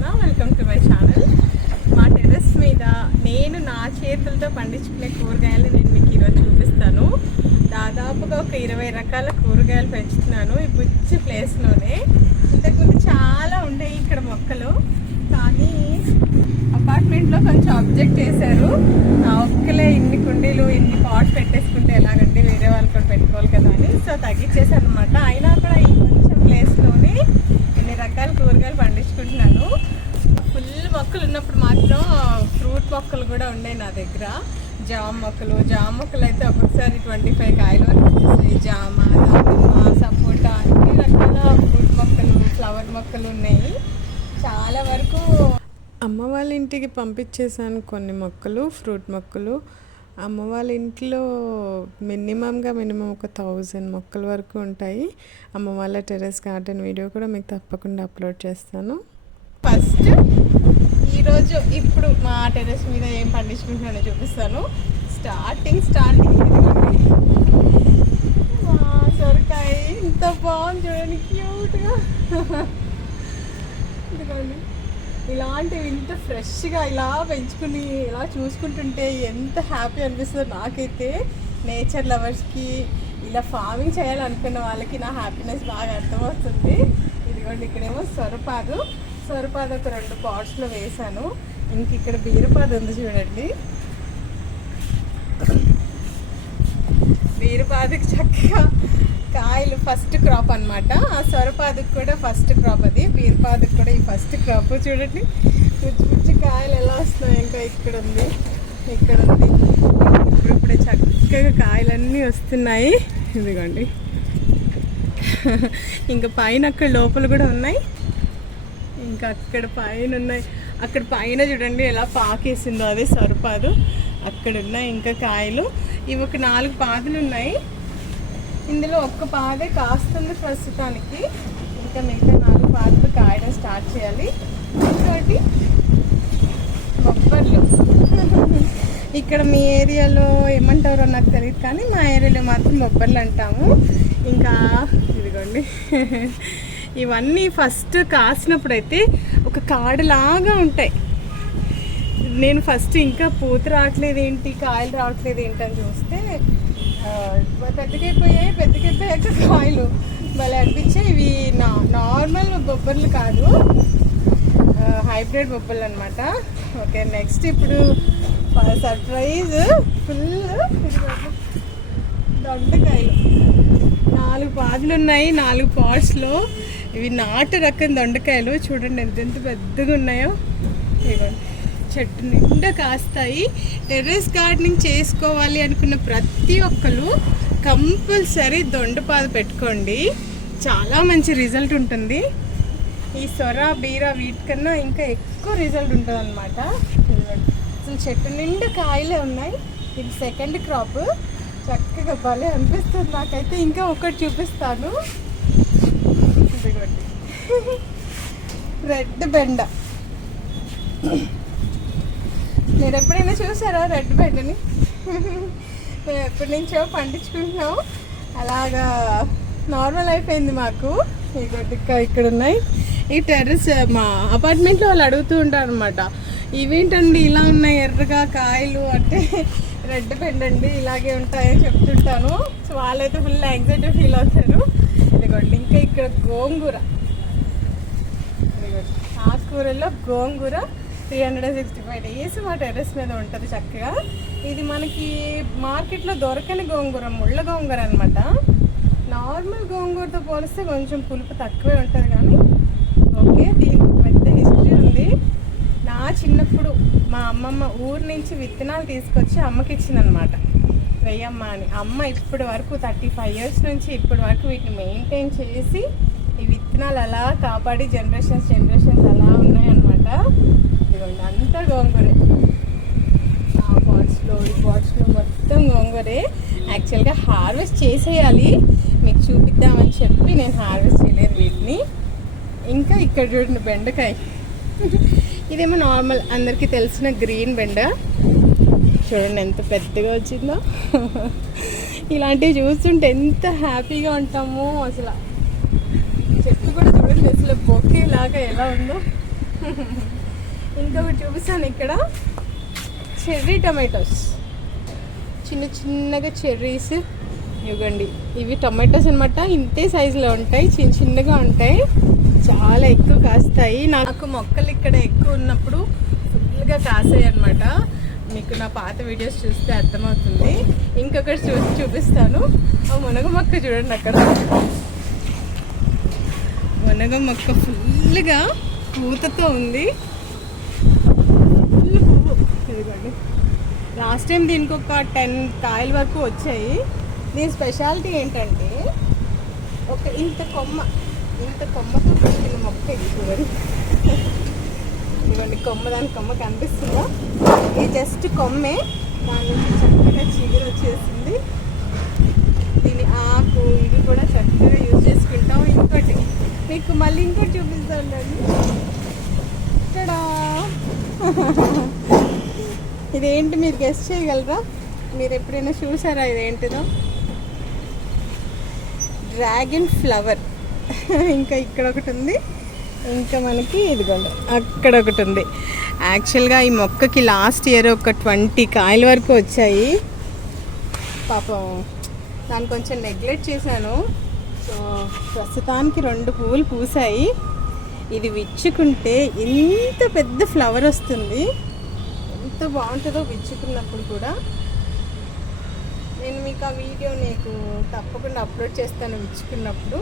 Sushma, welcome to my channel. మా terrace మీద నేను నా చేతులతో పండించుకునే కూరగాయలు నేను మీకు ఈరోజు చూపిస్తాను. దాదాపుగా ఒక 20 రకాల కూరగాయలు పెంచుతున్నాను ఈ బుచ్చి ప్లేస్లోనే. ఇంతకుముందు చాలా ఉండేవి ఇక్కడ మొక్కలు, కానీ అపార్ట్మెంట్లో కొంచెం అబ్జెక్ట్ చేశారు. నా ఒక్కలే ఇన్ని కుండీలు ఇన్ని పాట్ పెట్టేసుకుంటే ఎలాగంటే వేరే వాళ్ళు కూడా పెట్టుకోవాలి కదా అని, సో తగ్గించేశారు అనమాట. అయినా కూడా ఈ కొంచెం ప్లేస్లోనే ఇన్ని రకాల కూరగాయలు పండించుకుంటున్నాను. ఫుల్ మొక్కలు ఉన్నప్పుడు మాత్రం ఫ్రూట్ మొక్కలు కూడా ఉన్నాయి నా దగ్గర. జామ మొక్కలు అయితే ఒక్కొక్కసారి 25 కాయలు వరకు వచ్చేసాయి. జామ, దానిమ్మ, సపోటా అన్ని రకాల ఫ్రూట్ మొక్కలు, ఫ్లవర్ మొక్కలు ఉన్నాయి. చాలా వరకు అమ్మ వాళ్ళ ఇంటికి పంపించేసాను కొన్ని మొక్కలు, ఫ్రూట్ మొక్కలు. అమ్మ వాళ్ళ ఇంట్లో మినిమం ఒక 1000 మొక్కల వరకు ఉంటాయి. అమ్మ వాళ్ళ టెర్రస్ గార్డెన్ వీడియో కూడా మీకు తప్పకుండా అప్లోడ్ చేస్తాను. ఫస్ట్ ఈరోజు ఇప్పుడు మా టెర్రస్ మీద ఏం పండించుకుంటున్నానో చూపిస్తాను. స్టార్టింగ్ సొరకాయ ఇంత బాగుంది చూడండి, క్యూట్గా. ఇదిగోండి, ఇలాంటివి ఇంత ఫ్రెష్గా ఇలా పెంచుకుని ఇలా చూసుకుంటుంటే ఎంత హ్యాపీ అనిపిస్తుందో నాకైతే. నేచర్ లవర్స్కి, ఇలా ఫార్మింగ్ చేయాలనుకున్న వాళ్ళకి నా హ్యాపీనెస్ బాగా అర్థమవుతుంది. ఇదిగోండి, ఇక్కడేమో సొరపాదు ఒక 2 పాట్స్లో వేసాను. ఇంక ఇక్కడ బీరపాదు ఉంది చూడండి. బీరపాదుకి చక్కగా కాయలు ఫస్ట్ క్రాప్ అనమాట. ఆ సొరపాదుకు కూడా ఫస్ట్ క్రాప్, అది బీరపాదుకు కూడా ఈ ఫస్ట్ క్రాప్. చూడండి పుచ్చి కాయలు ఎలా వస్తున్నాయి. ఇంకా ఇక్కడ ఉంది. ఇప్పుడే చక్కగా కాయలన్నీ వస్తున్నాయి. ఇదిగోండి, ఇంకా పైన అక్కడ లోపల కూడా ఉన్నాయి. ఇంకా అక్కడ పైన ఉన్నాయి. అక్కడ పైన చూడండి ఎలా పాకేసిందో, అదే సొరపాదు. అక్కడ ఉన్నాయి ఇంకా కాయలు. ఇవి ఒక 4 పాదులు ఉన్నాయి. ఇందులో ఒక్క పాదే కాస్తుంది ప్రస్తుతానికి. ఇంకా మిగతా 4 పాదులు కాయడం స్టార్ట్ చేయాలి. ఇంకోటి బొబ్బర్లు. ఇక్కడ మీ ఏరియాలో ఏమంటారో నాకు తెలియదు, కానీ మా ఏరియాలో మాత్రం బొబ్బర్లు అంటాము. ఇంకా ఇదిగోండి, ఇవన్నీ ఫస్ట్ కాసినప్పుడు అయితే ఒక కాడలాగా ఉంటాయి. నేను ఫస్ట్ ఇంకా పూత రావట్లేదు ఏంటి, కాయలు రావట్లేదు ఏంటి అని చూస్తే పెద్దకైపోయాక కాయలు భలే అనిపించాయి. ఇవి నార్మల్ బొబ్బర్లు కాదు, హైబ్రిడ్ బొబ్బర్లు అనమాట. ఓకే, నెక్స్ట్ ఇప్పుడు సర్ప్రైజ్ ఫుల్ దొండకాయలు. 4 పాదులు ఉన్నాయి 4 పాట్స్లో. ఇవి నాటు రకం దొండకాయలు. చూడండి ఎంత పెద్దగా ఉన్నాయో. ఇవ్వండి, చెట్టు నిండా కాస్తాయి. టెర్రస్ గార్డెనింగ్ చేసుకోవాలి అనుకున్న ప్రతి ఒక్కరు కంపల్సరీ దొండపాదు పెట్టుకోండి, చాలా మంచి రిజల్ట్ ఉంటుంది. ఈ సొర, బీర వీటికన్నా ఇంకా ఎక్కువ రిజల్ట్ ఉంటుంది అనమాట. అసలు చెట్టు నిండా కాయలే ఉన్నాయి. ఇది సెకండ్ క్రాప్. చక్కగా భలే అనిపిస్తుంది నాకైతే. ఇంకా ఒకటి చూపిస్తాను. ఇదిగోండి, రెడ్ బెండ. మీరు ఎప్పుడైనా చూసారా రెడ్ బెండని? మేము ఎప్పటి నుంచో పండించుకుంటున్నాం. అలాగా నార్మల్ అయిపోయింది మాకు. ఇదిగోండి, ఇక్కడ ఉన్నాయి. ఈ టెర్రస్ మా అపార్ట్మెంట్లో వాళ్ళు అడుగుతూ ఉంటారు అనమాట, ఇవేంటండి ఇలా ఉన్నాయి ఎర్రగా కాయలు అంటే. రెడ్ బెండ అండి, ఇలాగే ఉంటాయని చెప్తుంటాను. సో వాళ్ళైతే ఫుల్ యాంగ్జైటీ ఫీల్ అవుతారు. ఇదిగోండి, ఇంకా ఇక్కడ గోంగూర. ఇదిగోండి, ఆకుకూరలో గోంగూర 365 డేస్ మా టెర్రస్ మీద ఉంటుంది చక్కగా. ఇది మనకి మార్కెట్లో దొరకని గోంగూర, ముళ్ళ గోంగూర అనమాట. నార్మల్ గోంగూరతో పోలిస్తే కొంచెం పులుపు తక్కువే ఉంటుంది, కానీ ఓకే, దీనికి పెద్ద హిస్టరీ ఉంది. నా చిన్నప్పుడు మా అమ్మమ్మ ఊరు నుంచి విత్తనాలు తీసుకొచ్చి అమ్మకి ఇచ్చిందనమాట. వెయ్యమ్మ అని. అమ్మ ఇప్పటి వరకు 35 ఇయర్స్ నుంచి ఇప్పటి వరకు వీటిని మెయింటైన్ చేసి ఈ విత్తనాలు అలా కాపాడి జనరేషన్స్ అలా ఉన్నాయన్నమాట. ఇదిగోండి, అంతా గోంగూరే. ఆ పాట్స్లో ఈ పాట్స్లో మొత్తం గోంగూరే. యాక్చువల్గా హార్వెస్ట్ చేసేయాలి, మీకు చూపిద్దామని చెప్పి నేను హార్వెస్ట్ చేయలేదు వీటిని. ఇంకా ఇక్కడ చూడండి బెండకాయ. ఇదేమో నార్మల్ అందరికీ తెలిసిన గ్రీన్ బెండ. చూడండి ఎంత పెద్దగా వచ్చిందో. ఇలాంటివి చూస్తుంటే ఎంత హ్యాపీగా ఉంటామో అసలు. చెట్టు కూడా చూడండి అసలు బొకే లాగా ఎలా ఉందో. ఇంకొకటి చూపిస్తాను ఇక్కడ, చెర్రీ టొమాటోస్, చిన్న చిన్నగా చెర్రీస్ ఇవ్వండి. ఇవి టొమాటోస్ అనమాట, ఇంతే సైజులో ఉంటాయి, చిన్న చిన్నగా ఉంటాయి, చాలా ఎక్కువ కాస్తాయి. నాకు మొక్కలు ఇక్కడ ఎక్కువ ఉన్నప్పుడు ఫుల్గా కాసాయి అనమాట. మీకు నా పాత వీడియోస్ చూస్తే అర్థమవుతుంది. ఇంకొకటి చూపిస్తాను. మునగ మొక్క చూడండి, అక్కడ మునగ మొక్క ఫుల్గా పూతతో ఉంది, ఫుల్ పువ్వు. ఇదిగోండి, లాస్ట్ టైం దీనికి ఒక 10 కాయల వరకు వచ్చాయి. దీని స్పెషాలిటీ ఏంటంటే ఇంత కొమ్మతో పెట్టిన మొక్క ఇది చూడండి. ఇదిగోండి కొమ్మ, దాని కొమ్మ కనిపిస్తుందా? ఇది జస్ట్ కొమ్మే, దాని నుంచి చక్కగా చిగురు వచ్చేసింది. దీని ఆకు ఇది కూడా చక్కగా యూజ్ చేసుకుంటాం. ఇంకోటి మీకు మళ్ళీ ఇంకోటి చూపిస్తా ఉండండి. ఇక్కడ ఇదేంటి మీరు గెస్ట్ చేయగలరా? మీరు ఎప్పుడైనా చూసారా ఇదేంటిదో? Dragon flower. ఇంకా ఇక్కడ ఒకటి ఉంది, ఇంకా మనకి ఇదిగోండి అక్కడ ఒకటి ఉంది. యాక్చువల్గా ఈ మొక్కకి లాస్ట్ ఇయర్ ఒక 20 కాయల వరకు వచ్చాయి. పాపం దాన్ని కొంచెం నెగ్లెక్ట్ చేశాను. సో ప్రస్తుతానికి 2 పువ్వులు పూసాయి. ఇది విచ్చుకుంటే ఇంత పెద్ద ఫ్లవర్ వస్తుంది, ఎంత బాగుంటుందో విచ్చుకున్నప్పుడు కూడా. నేను మీకు ఆ వీడియో నీకు తప్పకుండా అప్లోడ్ చేస్తాను విచ్చుకున్నప్పుడు.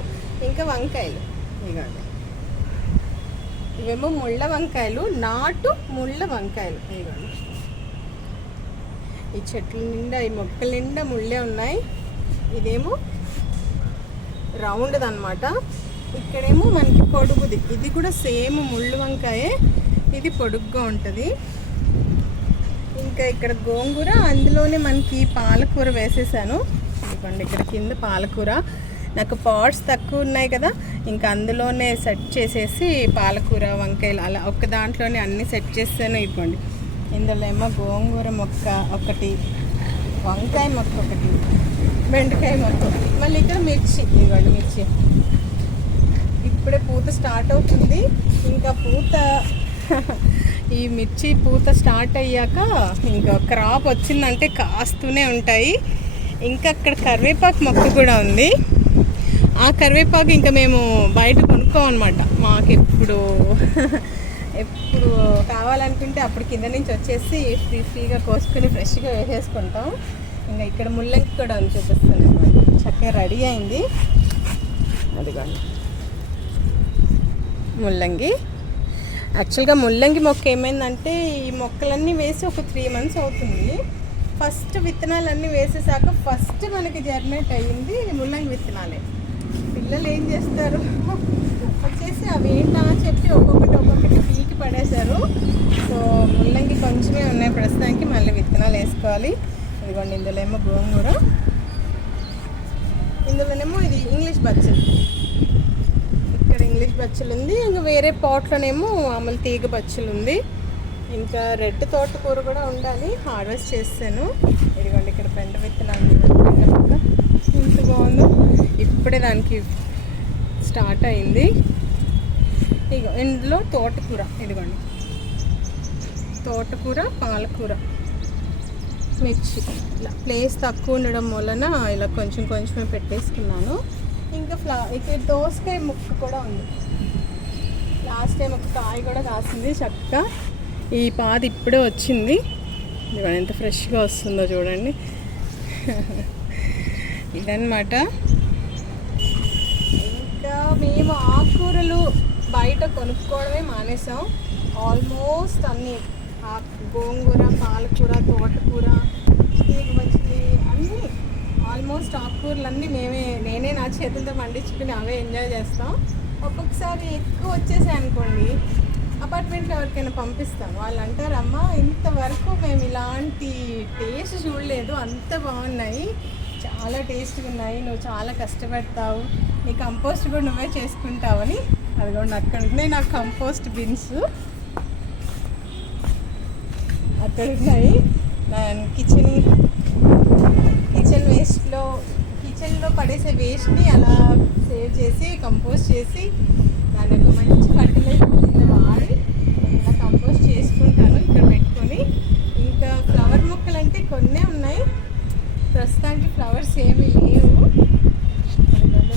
ఇంకా వంకాయలు ఇవ్వండి, ఇవేమో ముళ్ళ వంకాయలు, నాటు ముళ్ళ వంకాయలు. ఇవ్వండి, ఈ చెట్ల నిండా, ఈ మొక్కల నిండా ముళ్ళే ఉన్నాయి. ఇదేమో రౌండ్ది అనమాట, ఇక్కడేమో మనకి పొడుగుది. ఇది కూడా సేమ్ ముళ్ళు వంకాయే, ఇది పొడుగ్గా ఉంటుంది. ఇంకా ఇక్కడ గోంగూర, అందులోనే మనకి పాలకూర వేసేసాను. ఇదిగోండి ఇక్కడ కింద పాలకూర. నాకు పాట్స్ తక్కువ ఉన్నాయి కదా, ఇంకా అందులోనే సెట్ చేసేసి పాలకూర వంకాయలు అలా ఒక దాంట్లోనే అన్నీ సెట్ చేసాను. ఇదిగోండి ఇందులో ఏమో గోంగూర మొక్క ఒకటి, వంకాయ మొక్క ఒకటి, బెండకాయ మొక్క ఒకటి, మళ్ళీ ఇక్కడ మిర్చి. ఇదిగోండి మిర్చి ఇప్పుడే పూత స్టార్ట్ అవుతుంది. ఇంకా పూత ఈ మిర్చి పూత స్టార్ట్ అయ్యాక ఇంకా క్రాప్ వచ్చిందంటే కాస్తూనే ఉంటాయి. ఇంకా అక్కడ కరివేపాకు మొక్క కూడా ఉంది. ఆ కరివేపాకు ఇంకా మేము బయట కొనుక్కోమన్నమాట. మాకు ఎప్పుడు కావాలనుకుంటే అప్పుడు కింద నుంచి వచ్చేసి ఫ్రీగా కోసుకొని ఫ్రెష్గా వేసేసుకుంటాం. ఇంకా ఇక్కడ ముల్లంగి కూడా ఉంది, చూపిస్తాను అనమాట. చక్కగా రెడీ అయింది. అదిగోండి ముల్లంగి. యాక్చువల్గా ముల్లంగి మొక్క ఏమైందంటే ఈ మొక్కలన్నీ వేసి ఒక 3 months అవుతుంది. ఫస్ట్ విత్తనాలన్నీ వేసేసాక ఫస్ట్ మనకి జర్నేట్ అయ్యింది ముల్లంగి విత్తనాలే. పిల్లలు ఏం చేస్తారు వచ్చేసి అవి ఏంటా అని చెప్పి ఒక్కొక్కటి పీకి పడేశారు. సో ముల్లంగి కొంచెమే ఉన్నాయి ప్రస్తుతానికి, మళ్ళీ విత్తనాలు వేసుకోవాలి. ఇదిగోండి ఇందులో ఏమో గోంగూర, ఇందులోనేమో ఇది ఇంగ్లీష్ బచ్చలు. ఇక్కడ ఇంగ్లీష్ బచ్చలు ఉంది, ఇంకా వేరే పాట్లోనేమో మామూలు తీగ బచ్చలు ఉంది. ఇంకా రెడ్ తోటకూర కూడా ఉండాలి, హార్వెస్ట్ చేస్తాను. ఇదిగోండి ఇక్కడ బెండ విత్తనాలు, బెండ మొక్క ఎంత బాగుందో, ఇప్పుడే దానికి స్టార్ట్ అయింది. ఇగో ఇందులో తోటకూర, ఇదిగోండి తోటకూర, పాలకూర, మిర్చి. ఇలా ప్లేస్ తక్కువ ఉండడం వలన ఇలా కొంచెం కొంచెమే పెట్టేసుకున్నాను. ఇంకా ఇక్కడ దోసకాయ ముక్క కూడా ఉంది. లాస్ట్ టైం ఒక కాయ కూడా కాసింది చక్కగా. ఈ పాది ఇప్పుడే వచ్చింది, ఇదిగోండి ఎంత ఫ్రెష్గా వస్తుందో చూడండి. ఇదన్నమాట. ఇంకా మేము ఆకుకూరలు బయట కొనుక్కోవడమే మానేసాం. ఆల్మోస్ట్ అన్నీ గోంగూర, పాలకూర, తోటకూర, తీగబచ్చి అన్నీ ఆల్మోస్ట్ ఆకుకూరలన్నీ నేనే నా చేతులతో పండించుకుని అవే ఎంజాయ్ చేస్తాం. ఒక్కొక్కసారి ఎక్కువ వచ్చేసాయి అనుకోండి, అపార్ట్మెంట్లో ఎవరికైనా పంపిస్తాను. వాళ్ళు అంటారు, అమ్మ ఇంతవరకు మేము ఇలాంటి టేస్ట్ చూడలేదు, అంత బాగున్నాయి, చాలా టేస్ట్గా ఉన్నాయి, నువ్వు చాలా కష్టపడతావు, నీ కంపోస్ట్ కూడా నువ్వే చేసుకుంటావని. అది కూడా అక్కడ ఉన్నాయి నా కంపోస్ట్ బిన్స్, అక్కడ ఉన్నాయి. కిచెన్లో పడేసే వేస్ట్ని అలా సేవ్ చేసి కంపోస్ట్ చేసి దాన్ని ఒక మంచి ఫర్టిలైజర్ కింద వాడి ప్రస్తుతానికి ఫ్లవర్స్ ఏమీ లేవు.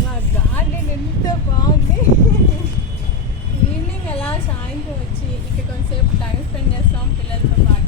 మా గార్డెన్ ఎంత బాగుంది. ఈవినింగ్ అలా సాయంత్రం వచ్చి ఇక్కడ కొంతసేపు టైం స్పెండ్ చేస్తాం పిల్లలతో పాటు.